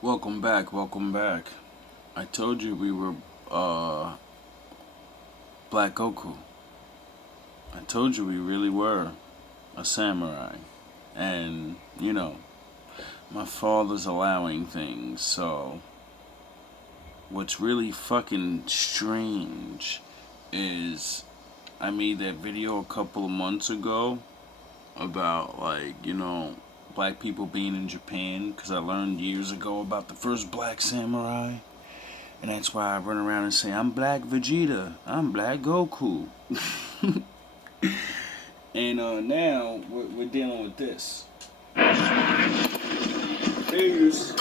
Welcome back, welcome back. I told you we were Black Goku. I told you we really were a samurai. And, my father's allowing things, so what's really fucking strange is I made that video a couple of months ago about black people being in Japan because I learned years ago about the first black samurai. And that's why I run around and say, I'm Black Vegeta. I'm Black Goku. And now we're dealing with this. Figures.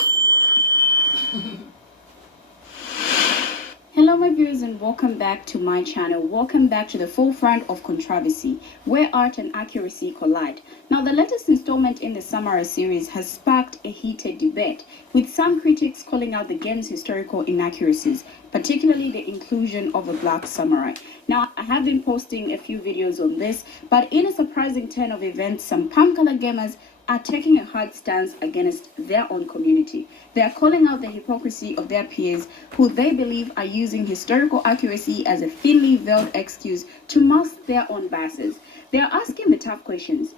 Hello my viewers and welcome back to my channel. Welcome back to the forefront of controversy, where art and accuracy collide. Now the latest installment in the Samurai series has sparked a heated debate, with some critics calling out the game's historical inaccuracies, particularly the inclusion of a black samurai. Now I have been posting a few videos on this, but in a surprising turn of events, some palm color gamers are taking a hard stance against their own community. They are calling out the hypocrisy of their peers who they believe are using historical accuracy as a thinly veiled excuse to mask their own biases. They are asking the tough questions.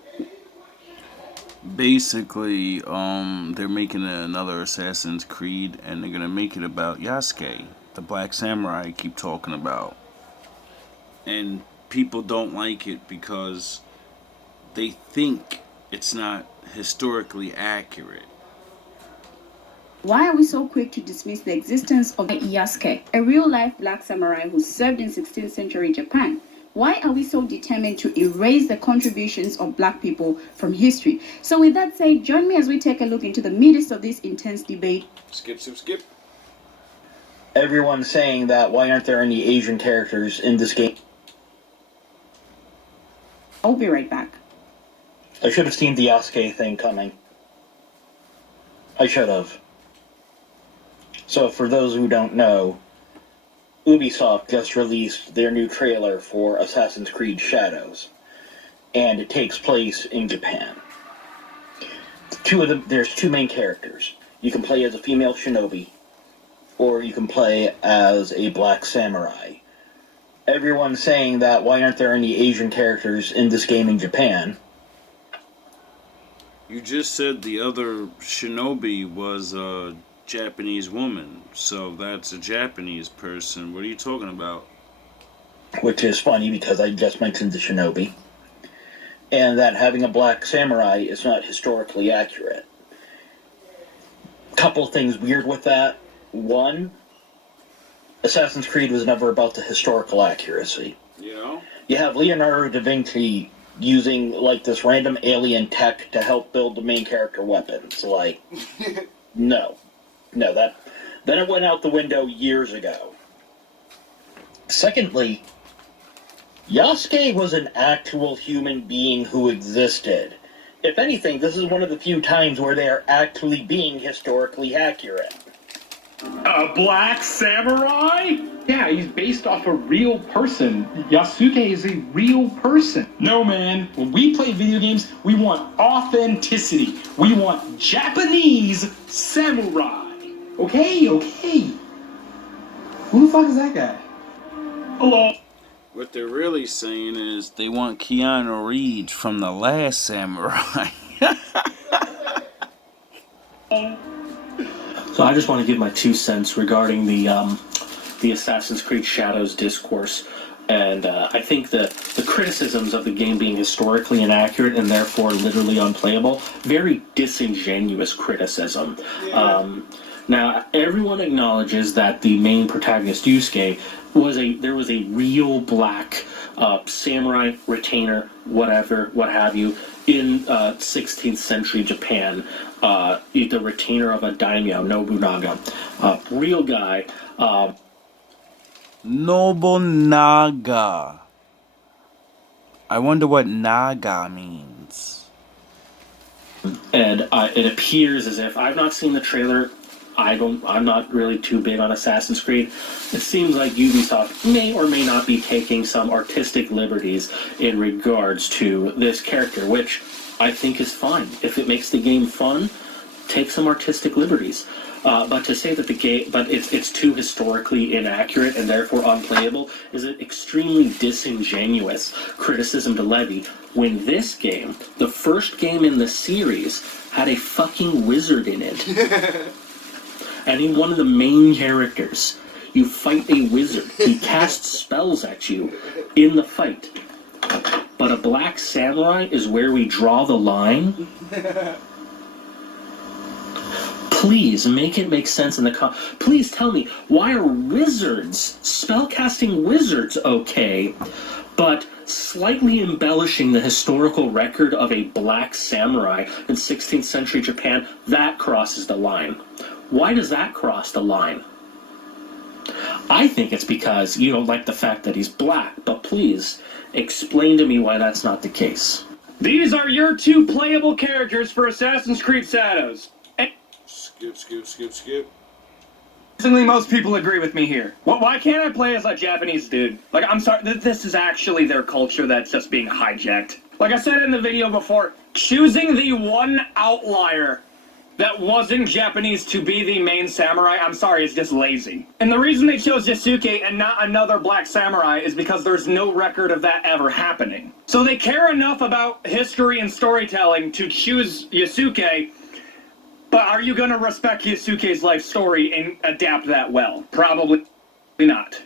Basically, they're making another Assassin's Creed, and they're gonna make it about Yasuke, the black samurai I keep talking about. And people don't like it because they think it's not historically accurate. Why are we so quick to dismiss the existence of Yasuke, a real-life black samurai who served in 16th century Japan? Why are we so determined to erase the contributions of black people from history? So with that said, join me as we take a look into the midst of this intense debate. Skip. Everyone's saying that why aren't there any Asian characters in this game? I'll be right back. I should have seen the Yasuke thing coming. I should have. So for those who don't know, Ubisoft just released their new trailer for Assassin's Creed Shadows, and it takes place in Japan. There's two main characters. You can play as a female shinobi, or you can play as a black samurai. Everyone's saying that why aren't there any Asian characters in this game in Japan? You just said the other shinobi was a Japanese woman, so that's a Japanese person. What are you talking about? Which is funny because I just mentioned the shinobi. And that having a black samurai is not historically accurate. Couple things weird with that. One, Assassin's Creed was never about the historical accuracy. Yeah. You have Leonardo da Vinci using like this random alien tech to help build the main character weapons. Like, no, that then it went out the window years ago. Secondly, Yasuke was an actual human being who existed. If anything, this is one of the few times where they are actually being historically accurate. A black samurai? Yeah, he's based off a real person. Yasuke is a real person. No, man. When we play video games, we want authenticity. We want Japanese samurai. Okay? Who the fuck is that guy? Hello? What they're really saying is they want Keanu Reeves from The Last Samurai. So I just want to give my 2 cents regarding the Assassin's Creed Shadows discourse, and I think that the criticisms of the game being historically inaccurate and therefore literally unplayable, very disingenuous criticism. Now everyone acknowledges that the main protagonist Yusuke there was a real black samurai retainer, whatever, what have you, in 16th century Japan. The retainer of a daimyo, Nobunaga. Real guy. Nobunaga. I wonder what Naga means. And it appears as if, I've not seen the trailer, I'm not really too big on Assassin's Creed. It seems like Ubisoft may or may not be taking some artistic liberties in regards to this character, which I think is fine. If it makes the game fun, take some artistic liberties. But to say that the game, but it's too historically inaccurate and therefore unplayable is an extremely disingenuous criticism to levy. When this game, the first game in the series, had a fucking wizard in it, and in one of the main characters, you fight a wizard. He casts spells at you in the fight. But a black samurai is where we draw the line. Please make it make sense in the please tell me, why are wizards, spellcasting wizards, okay, but slightly embellishing the historical record of a black samurai in 16th century Japan, that crosses the line? Why does that cross the line? I think it's because you don't like the fact that he's black, but please explain to me why that's not the case. These are your two playable characters for Assassin's Creed Shadows. Skip. Surprisingly, most people agree with me here. Why can't I play as a Japanese dude? Like, I'm sorry, this is actually their culture that's just being hijacked. Like I said in the video before, choosing the one outlier that wasn't Japanese to be the main samurai, I'm sorry, it's just lazy. And the reason they chose Yasuke and not another black samurai is because there's no record of that ever happening. So they care enough about history and storytelling to choose Yasuke, but are you going to respect Yasuke's life story and adapt that well? Probably not.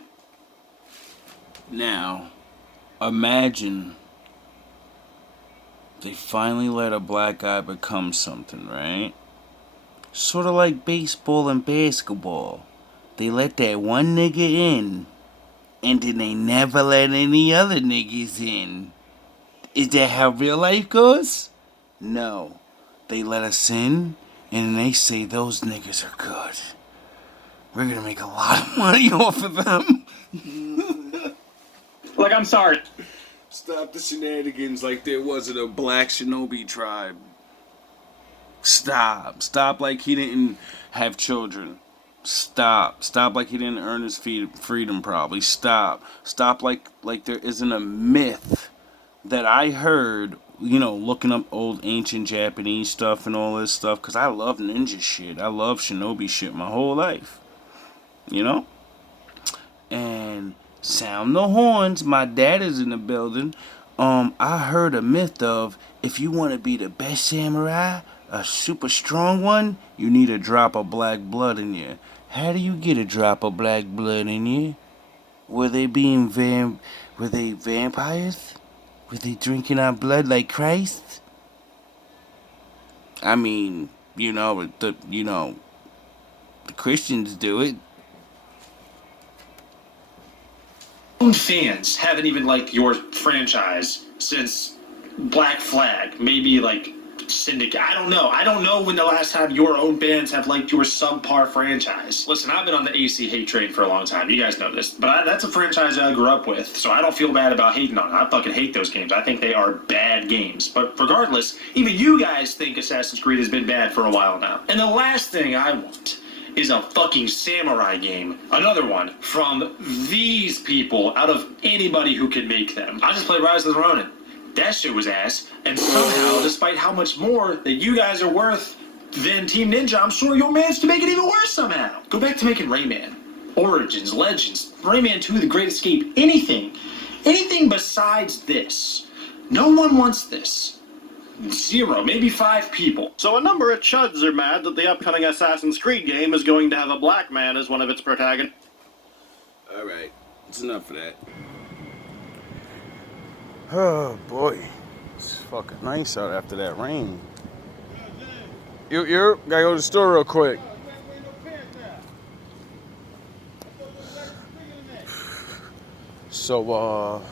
Now, imagine they finally let a black guy become something, right? Sort of like baseball and basketball. They let that one nigga in, and then they never let any other niggas in. Is that how real life goes? No. They let us in, and they say those niggas are good. We're gonna make a lot of money off of them. Like, I'm sorry. Stop the shenanigans like there wasn't a black shinobi tribe. Stop like he didn't have children. Stop like he didn't earn his freedom probably. Stop like there isn't a myth that I heard, looking up old ancient Japanese stuff and all this stuff, because I love ninja shit. I love shinobi shit my whole life. And sound the horns, my dad is in the building. I heard a myth of, if you want to be the best samurai, a super strong one, you need a drop of black blood in you. How do you get a drop of black blood in you? Were they vampires? Were they drinking our blood like Christ? I mean, the Christians do it. Fans haven't even liked your franchise since Black Flag, maybe like Syndicate. I don't know when the last time your own fans have liked your subpar franchise. Listen, I've been on the AC hate train for a long time. You guys know this. But that's a franchise I grew up with, so I don't feel bad about hating on it. I fucking hate those games. I think they are bad games. But regardless, even you guys think Assassin's Creed has been bad for a while now. And the last thing I want is a fucking samurai game. Another one from these people out of anybody who could make them. I just played Rise of the Ronin. That shit was ass. And somehow, despite how much more that you guys are worth than Team Ninja, I'm sure you'll manage to make it even worse somehow. Go back to making Rayman. Origins, Legends, Rayman 2, The Great Escape, anything besides this. No one wants this. 0, maybe 5 people. So a number of chuds are mad that the upcoming Assassin's Creed game is going to have a black man as one of its protagonists. Alright, it's enough of that. Oh boy, it's fucking nice out after that rain. You gotta go to the store real quick. So,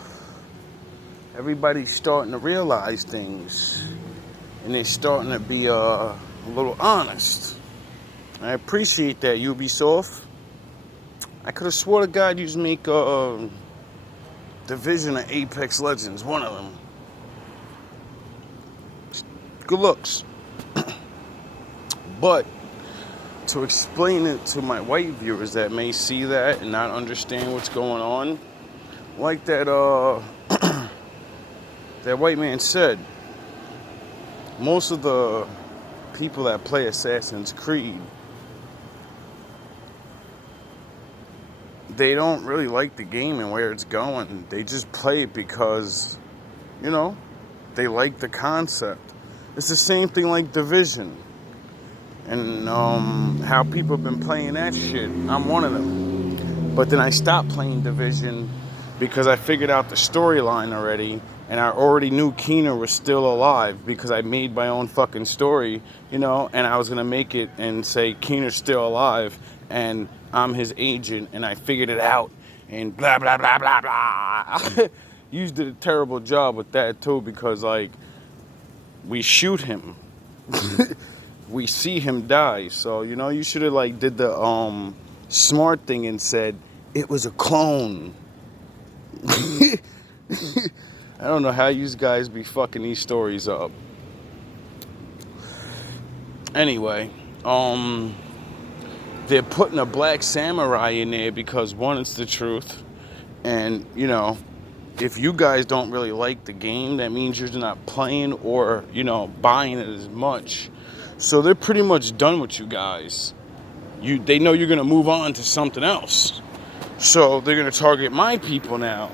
everybody's starting to realize things, and they're starting to be a little honest. I appreciate that, Ubisoft. I could have swore to God you just make Division of Apex Legends, one of them. Good looks. But to explain it to my white viewers that may see that and not understand what's going on, like that that white man said, most of the people that play Assassin's Creed, they don't really like the game and where it's going. They just play it because, you know, they like the concept. It's the same thing like Division. And how people have been playing that shit. I'm one of them. But then I stopped playing Division because I figured out the storyline already. And I already knew Keener was still alive because I made my own fucking story, you know, and I was going to make it and say Keener's still alive and I'm his agent and I figured it out and blah, blah, blah, blah, blah. You did a terrible job with that too because, like, we shoot him. We see him die. So, you know, you should have, like, did the smart thing and said, it was a clone. I don't know how you guys be fucking these stories up. Anyway, they're putting a black samurai in there because, one, it's the truth. And, you know, if you guys don't really like the game, that means you're not playing or, you know, buying it as much. So they're pretty much done with you guys. They know you're going to move on to something else. So they're going to target my people now.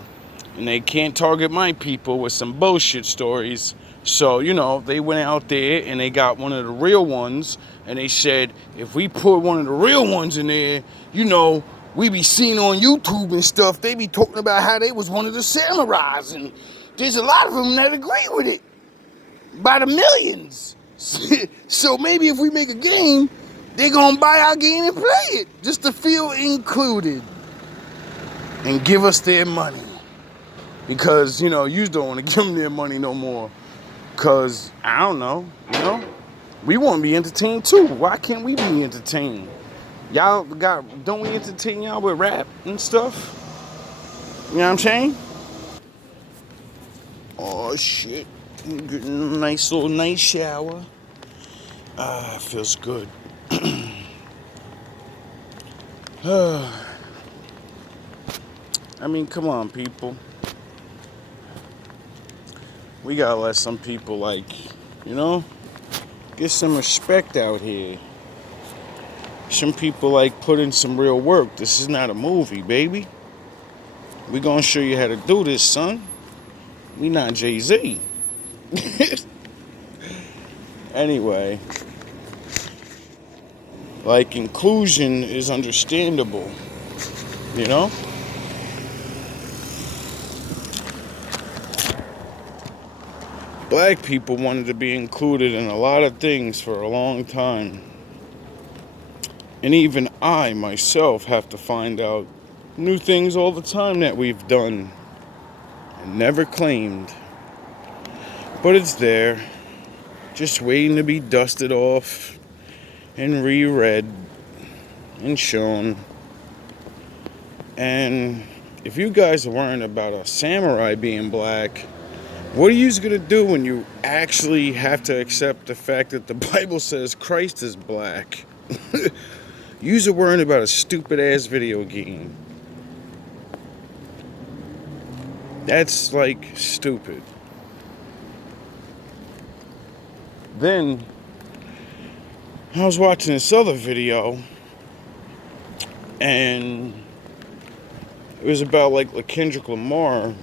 And they can't target my people with some bullshit stories. So, you know, they went out there and they got one of the real ones. And they said, if we put one of the real ones in there, you know, we be seen on YouTube and stuff. They be talking about how they was one of the samurais. And there's a lot of them that agree with it. By the millions. So maybe if we make a game, they're going to buy our game and play it. Just to feel included. And give us their money. Because, you know, you don't want to give them their money no more. Because, I don't know, you know. We want to be entertained too. Why can't we be entertained? Don't we entertain y'all with rap and stuff? You know what I'm saying? Oh, shit. Getting a nice little night shower. Feels good. I mean, come on, people. We gotta let some people, like, you know, get some respect out here. Some people, like, put in some real work. This is not a movie, baby. We gonna show you how to do this, son. We not Jay-Z. Anyway, like, inclusion is understandable, you know? Black people wanted to be included in a lot of things for a long time. And even I, myself, have to find out new things all the time that we've done and never claimed. But it's there, just waiting to be dusted off and reread and shown. And if you guys are worrying about a samurai being black, what are you going to do when you actually have to accept the fact that the Bible says Christ is black? You're worrying about a stupid-ass video game. That's, like, stupid. Then, I was watching this other video, and it was about, like Kendrick Lamar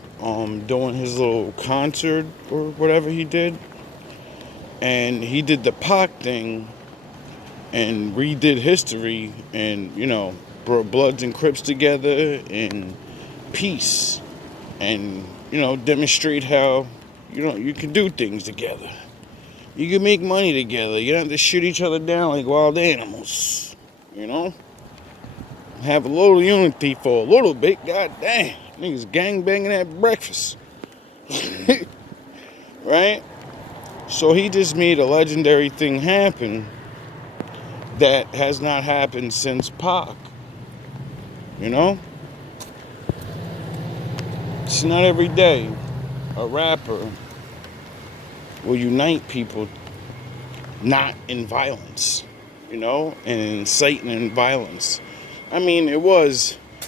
doing his little concert or whatever he did. And he did the Pac thing and redid history and, you know, brought Bloods and Crips together in peace and, you know, demonstrate how, you know, you can do things together. You can make money together. You don't have to shoot each other down like wild animals, you know? Have a little unity for a little bit. God damn. Niggas gangbanging at breakfast. Right? So he just made a legendary thing happen that has not happened since Pac. You know? It's not every day a rapper will unite people not in violence, you know, and inciting in violence. I mean,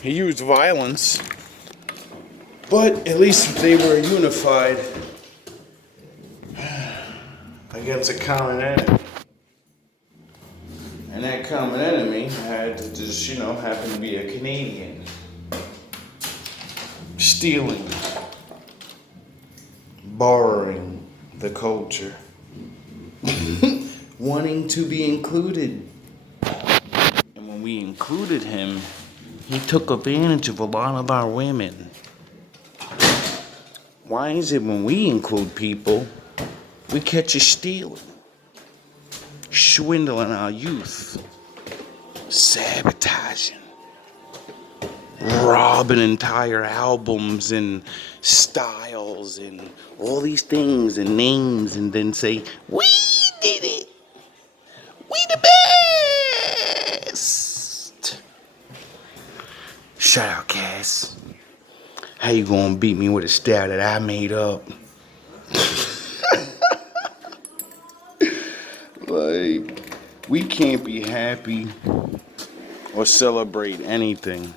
he used violence, but at least they were unified against a common enemy. And that common enemy had to just, happen to be a Canadian. Stealing, borrowing the culture, wanting to be included. And when we included him, he took advantage of a lot of our women. Why is it when we include people, we catch you stealing, swindling our youth, sabotaging, robbing entire albums and styles and all these things and names, and then say, we did it, we the best. Shout out, Cass. How you gonna beat me with a style that I made up? Like, we can't be happy or celebrate anything.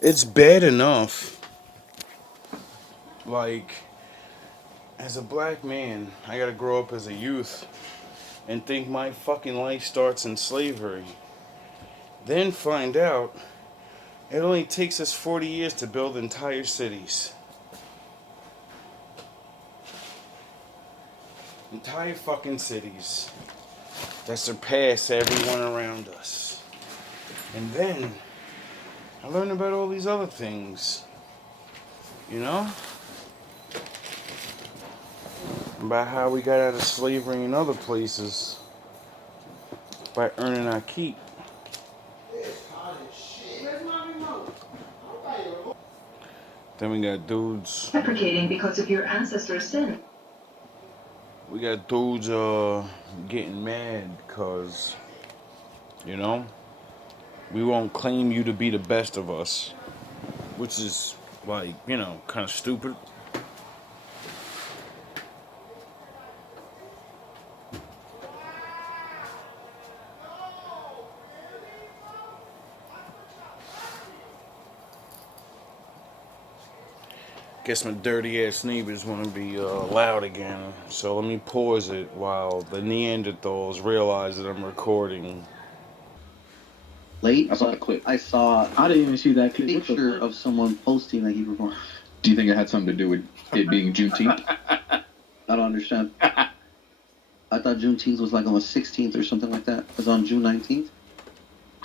It's bad enough. Like, as a black man, I gotta grow up as a youth and think my fucking life starts in slavery. Then find out it only takes us 40 years to build entire cities. Entire fucking cities that surpass everyone around us. And then I learned about all these other things. About how we got out of slavery in other places by earning our keep. Then we got dudes. Deprecating because of your ancestors' sin. We got dudes getting mad because, we won't claim you to be the best of us, which is like, kind of stupid. Guess my dirty ass neighbors want to be loud again, so let me pause it while the Neanderthals realize that I'm recording. Late. I saw the clip. I didn't even see that clip. Picture of someone posting that he performed. Do you think it had something to do with it being Juneteenth? I don't understand. I thought Juneteenth was like on the 16th or something like that. It was on June 19th.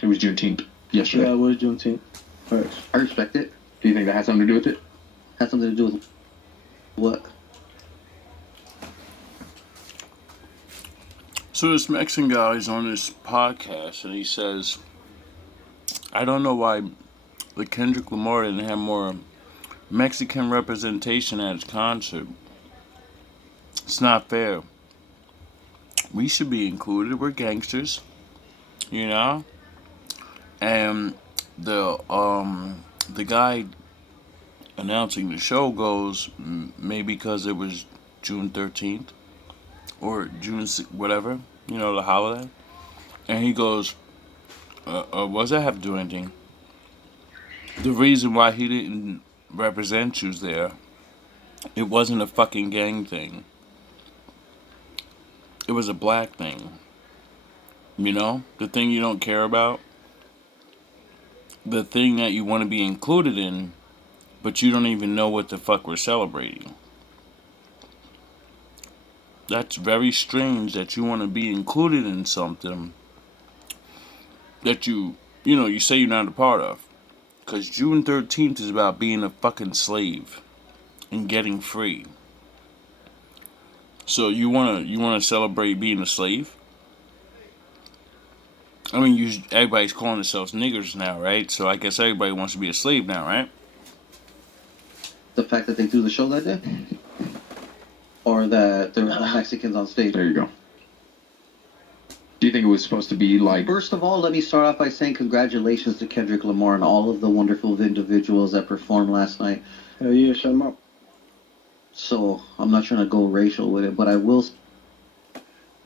It was Juneteenth yesterday. Yeah, it was Juneteenth. First. I respect it. Do you think that had something to do with it? Had something to do with what? So this Mexican guy is on this podcast and he says, I don't know why the Kendrick Lamar didn't have more Mexican representation at his concert. It's not fair. We should be included. We're gangsters, And the guy announcing the show goes, maybe because it was June 13th or June whatever, the holiday. And he goes, what does that have to do with anything? The reason why he didn't represent you there, it wasn't a fucking gang thing. It was a black thing. The thing you don't care about, the thing that you want to be included in, but you don't even know what the fuck we're celebrating. That's very strange that you want to be included in something that you say you're not a part of. Because June 13th is about being a fucking slave and getting free. So you wanna celebrate being a slave? I mean, everybody's calling themselves niggers now, right? So I guess everybody wants to be a slave now, right? The fact that they threw the show that day? Or that there were no Mexicans on stage? There you go. Do you think it was supposed to be like... First of all, let me start off by saying congratulations to Kendrick Lamar and all of the wonderful individuals that performed last night. Hell yeah, shut him up. So, I'm not trying to go racial with it, but I will...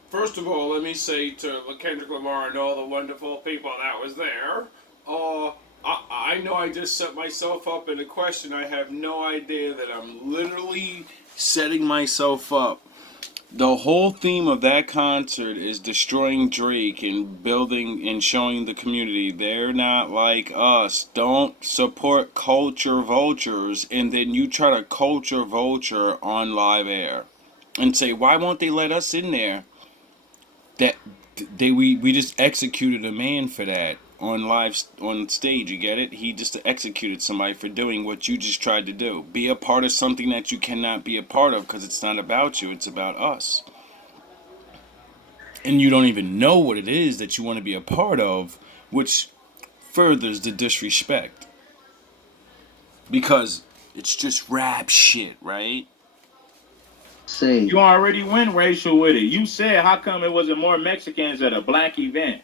First of all, let me say to Kendrick Lamar and all the wonderful people that was there, I know I just set myself up in a question. I have no idea that I'm literally setting myself up The whole theme of that concert is destroying Drake and building and showing the community they're not like us. Don't support culture vultures, and then you try to culture vulture on live air and say, why won't they let us in there? That we just executed a man for that on stage. You get it? He just executed somebody for doing what you just tried to do. Be a part of something that you cannot be a part of because it's not about you. It's about us. And you don't even know what it is that you want to be a part of, which furthers the disrespect. Because it's just rap shit, right? Say, You already went racial with it. You said, how come it wasn't more Mexicans at a black event?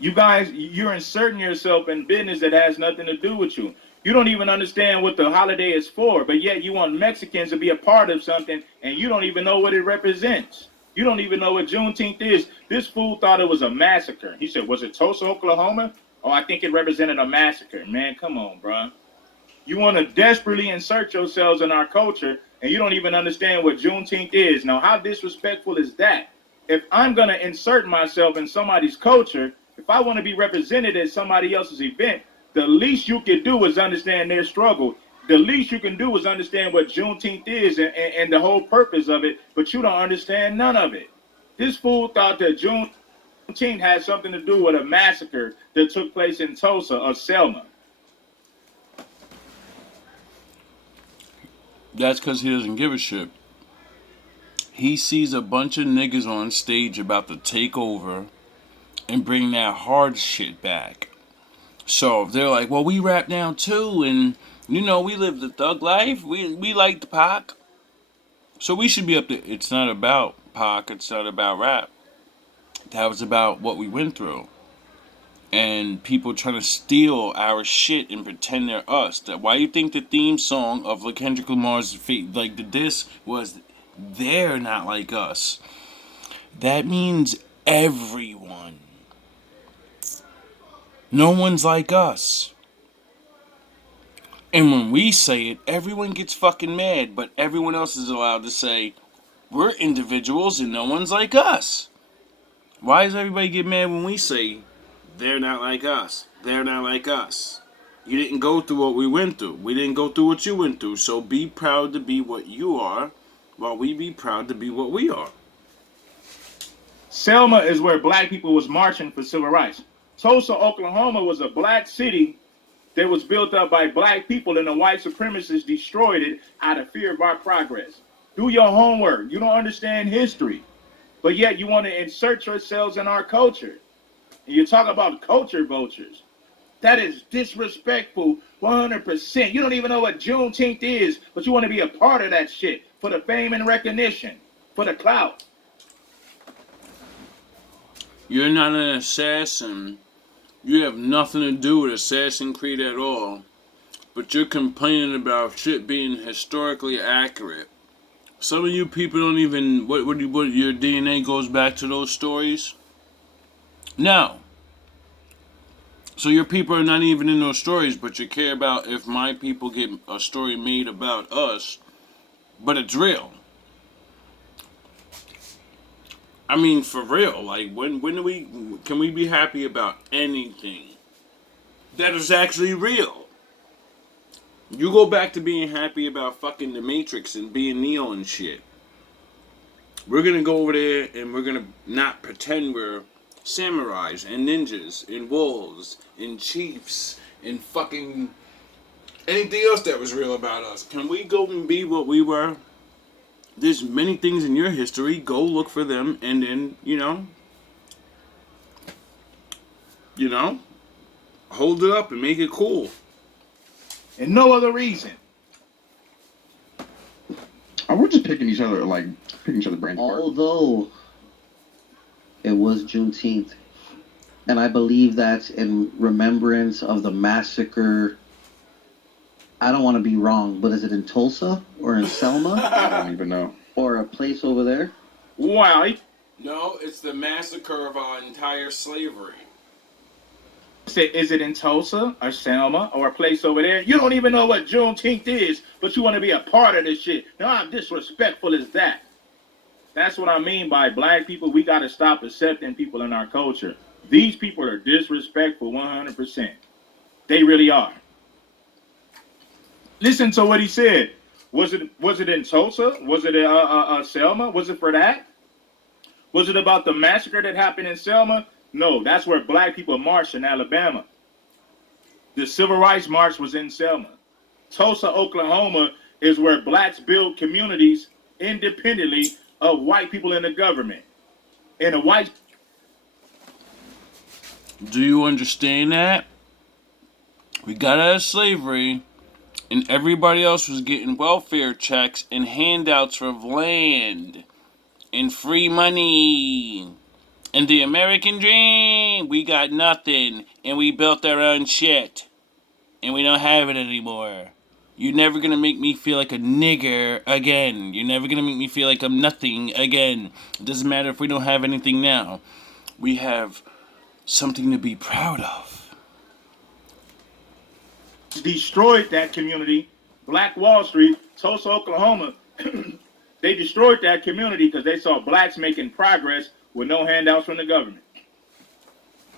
You guys, you're inserting yourself in business that has nothing to do with you. You don't even understand what the holiday is for, but yet you want Mexicans to be a part of something, and you don't even know what it represents. You don't even know what Juneteenth is. This fool thought it was a massacre. He said, was it Tulsa, Oklahoma? Oh, I think it represented a massacre. Man, come on, bro. You want to desperately insert yourselves in our culture, and you don't even understand what Juneteenth is. Now, how disrespectful is that? If I'm going to insert myself in somebody's culture, if I want to be represented at somebody else's event, the least you can do is understand their struggle. The least you can do is understand what Juneteenth is and the whole purpose of it, but you don't understand none of it. This fool thought that Juneteenth had something to do with a massacre that took place in Tulsa or Selma. That's because he doesn't give a shit. He sees a bunch of niggas on stage about to take over and bring that hard shit back. So they're like, well, we rap now too, and you know, we live the thug life. We like the Pac. So we should be up there. It's not about Pac, it's not about rap. That was about what we went through. And people trying to steal our shit and pretend they're us. That why you think the theme song of Kendrick Lamar's like the diss was they're not like us. That means everyone. No one's like us. And when we say it, everyone gets fucking mad, but everyone else is allowed to say, we're individuals and no one's like us. Why does everybody get mad when we say, they're not like us? They're not like us. You didn't go through what we went through. We didn't go through what you went through. So be proud to be what you are, while we be proud to be what we are. Selma is where black people was marching for civil rights. Tulsa, Oklahoma was a black city that was built up by black people, and the white supremacists destroyed it out of fear of our progress. Do your homework. You don't understand history, but yet you want to insert yourselves in our culture. And you talk about culture vultures. That is disrespectful 100%. You don't even know what Juneteenth is, but you want to be a part of that shit for the fame and recognition, for the clout. You're not an assassin. You have nothing to do with Assassin's Creed at all. But you're complaining about shit being historically accurate. Some of you people don't even... What your DNA goes back to those stories? No. So your people are not even in those stories, but you care about if my people get a story made about us, but it's real. I mean, for real, like, when can we be happy about anything that is actually real? You go back to being happy about fucking the Matrix and being Neo and shit. We're gonna go over there and we're gonna not pretend we're samurais and ninjas and wolves and chiefs and fucking anything else that was real about us. Can we go and be what we were? There's many things in your history. Go look for them and then, you know, hold it up and make it cool. And no other reason. We're just picking each other brains apart. Although it was Juneteenth, and I believe that's in remembrance of the massacre. I don't want to be wrong, but is it in Tulsa or in Selma? I don't even know. Or a place over there? Wow. No, it's the massacre of our entire slavery. say, is it in Tulsa or Selma or a place over there? You don't even know what Juneteenth is, but you want to be a part of this shit. Now, how disrespectful is that? That's what I mean by black people. We got to stop accepting people in our culture. These people are disrespectful 100%. They really are. Listen to what he said. Was it in Tulsa? Was it in Selma? Was it for that? Was it about the massacre that happened in Selma? No, that's where black people marched in Alabama. The Civil Rights March was in Selma. Tulsa, Oklahoma is where blacks build communities independently of white people in the government. And the white... Do you understand that? We got out of slavery, and everybody else was getting welfare checks and handouts for land and free money. And the American dream, we got nothing, and we built our own shit, and we don't have it anymore. You're never gonna make me feel like a nigger again. You're never gonna make me feel like I'm nothing again. It doesn't matter if we don't have anything now. We have something to be proud of. Destroyed that community. Black Wall Street, Tulsa, Oklahoma, they destroyed that community because they saw blacks making progress with no handouts from the government.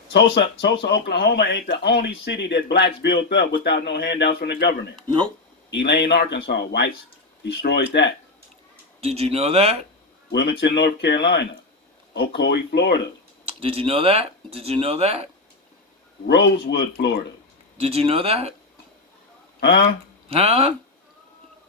Tulsa, Oklahoma ain't the only city that blacks built up without no handouts from the government. Nope. Elaine, Arkansas, whites destroyed that. Did you know that? Wilmington, North Carolina. Ocoee, Florida. Did you know that? Did you know that? Rosewood, Florida. Did you know that? Huh? Huh?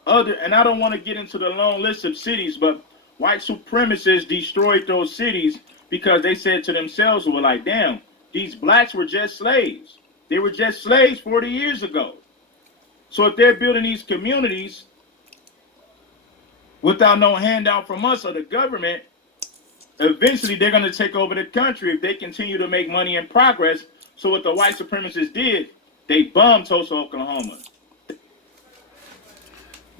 And I don't want to get into the long list of cities, but white supremacists destroyed those cities because they said to themselves, well, like, damn, these blacks were just slaves. They were just slaves 40 years ago. So if they're building these communities without no handout from us or the government, eventually they're going to take over the country if they continue to make money and progress. So what the white supremacists did, they bombed Tulsa, Oklahoma.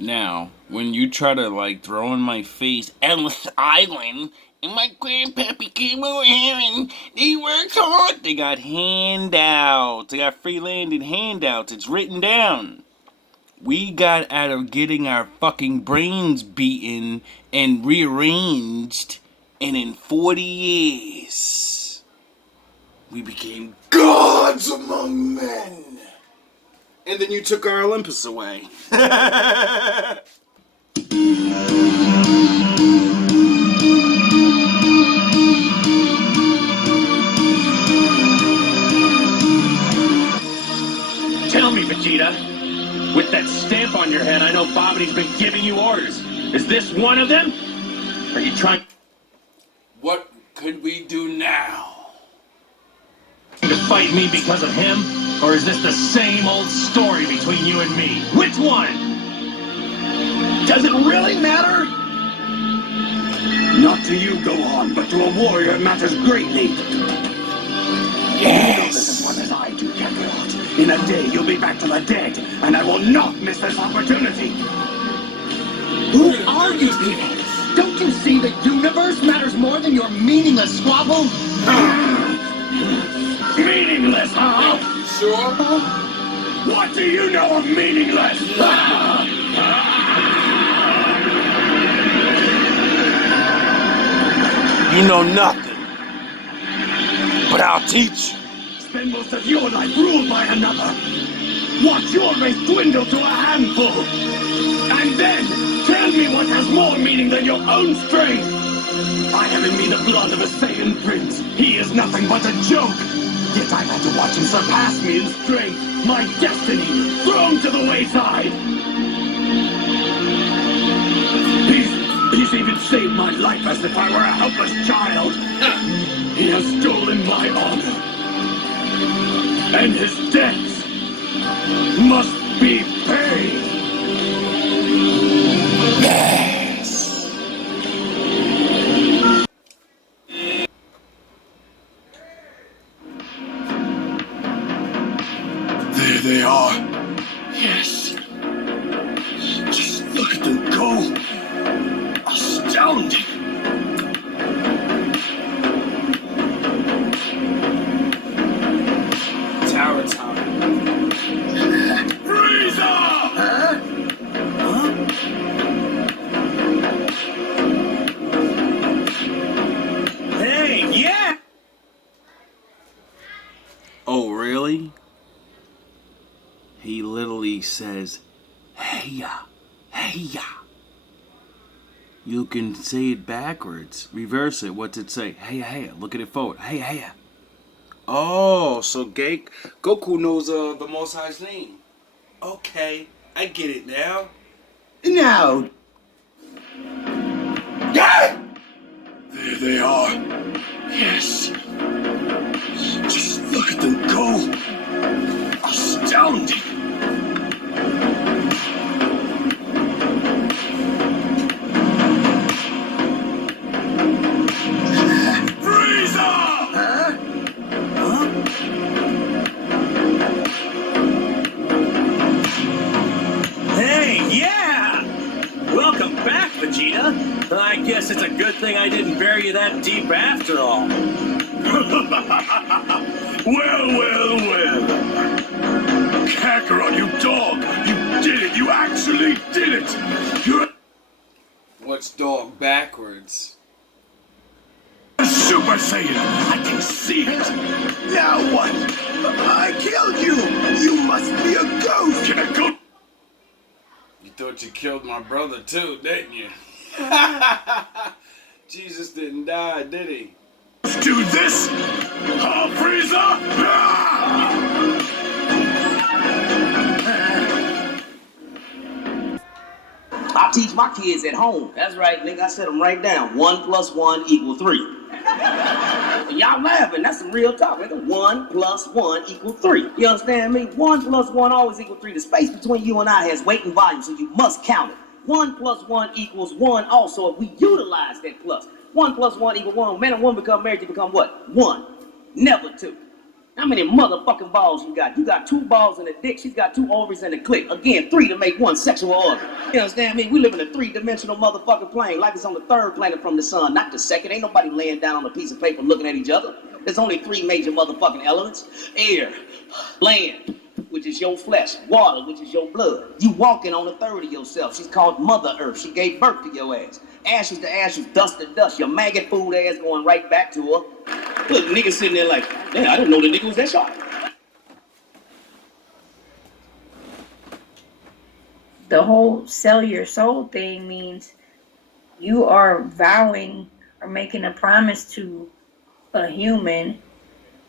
Now, when you try to, like, throw in my face Ellis Island, and my grandpappy came over here and they worked hard, they got handouts. They got free land and handouts. It's written down. We got out of getting our fucking brains beaten and rearranged, and in 40 years, we became gods among men. And then you took our Olympus away. Tell me, Vegeta, with that stamp on your head, I know Bobity's been giving you orders. Is this one of them? Are you trying... What could we do now? To fight me because of him? Or is this the same old story between you and me? Which one? Does it really matter? Not to you, Gohan, but to a warrior it matters greatly. Yes! As one as I do, Kakarot. In a day, you'll be back to the dead, and I will not miss this opportunity. Who are you people? Don't you see the universe matters more than your meaningless squabble? Meaningless, huh? Sure? What do you know of meaningless? You know nothing. But I'll teach you. Spend most of your life ruled by another. Watch your race dwindle to a handful. And then, tell me what has more meaning than your own strength. I have in me the blood of a Saiyan prince. He is nothing but a joke. Yet I've had to watch him surpass me in strength. My destiny thrown to the wayside. He's even saved my life as if I were a helpless child. He has stolen my honor. And his debts must be paid. Yes! There they are. Yes. Just look at them go. Astounding. really? He literally says, "Heya, heya." You can say it backwards. Reverse it. What's it say? Heya, heya. Look at it forward. Heya, heya. Oh, so Goku knows the Most High's name. Okay, I get it now. Now. Yeah! There they are. Yes. Just look at them go. Astounding. I guess it's a good thing I didn't bury you that deep after all. Well. Kakarot, you dog! You did it! You actually did it! You're What's dog backwards? a Super Saiyan! I can see it! Now what? I killed you! You must be a ghost! Can I go? You thought you killed my brother too, didn't you? Jesus didn't die, did he? Let's do this! Frieza! I teach my kids at home. That's right, nigga. I set them right down. 1 + 1 = 3. Y'all laughing. That's some real talk, nigga. 1 + 1 = 3. You understand me? 1 + 1 always equals 3. The space between you and I has weight and volume, so you must count it. 1 + 1 = 1 also if we utilize that plus. 1 + 1 = 1. Man and woman become married, you become what? 1. Never 2. How many motherfucking balls you got? You got 2 balls in the dick, she's got 2 ovaries in the clit. Again, 3 to make 1 sexual organ. You understand me? We live in a 3-dimensional motherfucking plane, like it's on the 3rd planet from the sun, not the 2nd. Ain't nobody laying down on a piece of paper looking at each other. There's only 3 major motherfucking elements. Air, land, which is your flesh, water, which is your blood. You walking on a third of yourself. She's called Mother Earth. She gave birth to your ass. Ashes to ashes, dust to dust. Your maggot food ass going right back to her. Look, nigga sitting there like, damn, I didn't know the nigga was that sharp. The whole sell your soul thing means you are vowing or making a promise to a human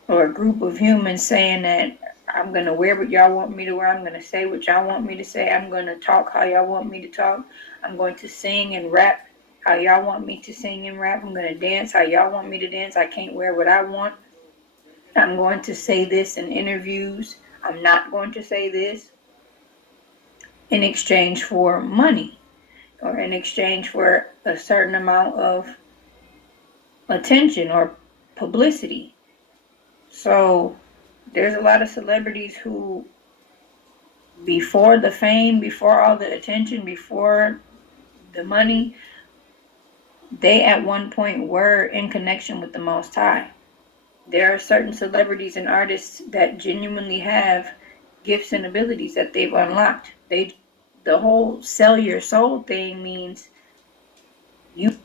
or a group of humans saying that I'm going to wear what y'all want me to wear. I'm going to say what y'all want me to say. I'm going to talk how y'all want me to talk. I'm going to sing and rap how y'all want me to sing and rap. I'm going to dance how y'all want me to dance. I can't wear what I want. I'm going to say this in interviews. I'm not going to say this in exchange for money or in exchange for a certain amount of attention or publicity. So there's a lot of celebrities who, before the fame, before all the attention, before the money, they at one point were in connection with the Most High. There are certain celebrities and artists that genuinely have gifts and abilities that they've unlocked. The whole sell your soul thing means you.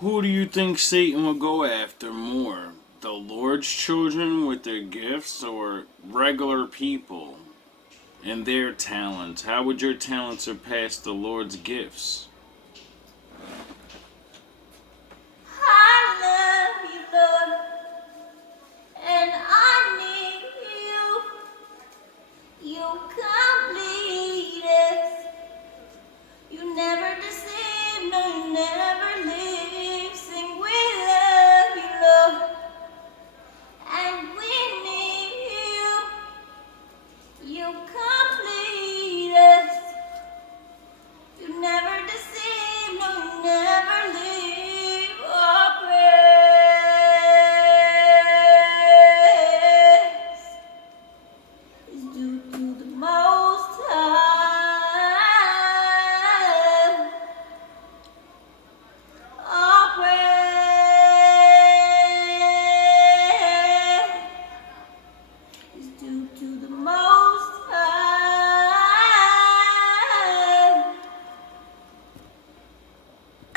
Who do you think Satan will go after more? The Lord's children with their gifts or regular people and their talents? How would your talents surpass the Lord's gifts?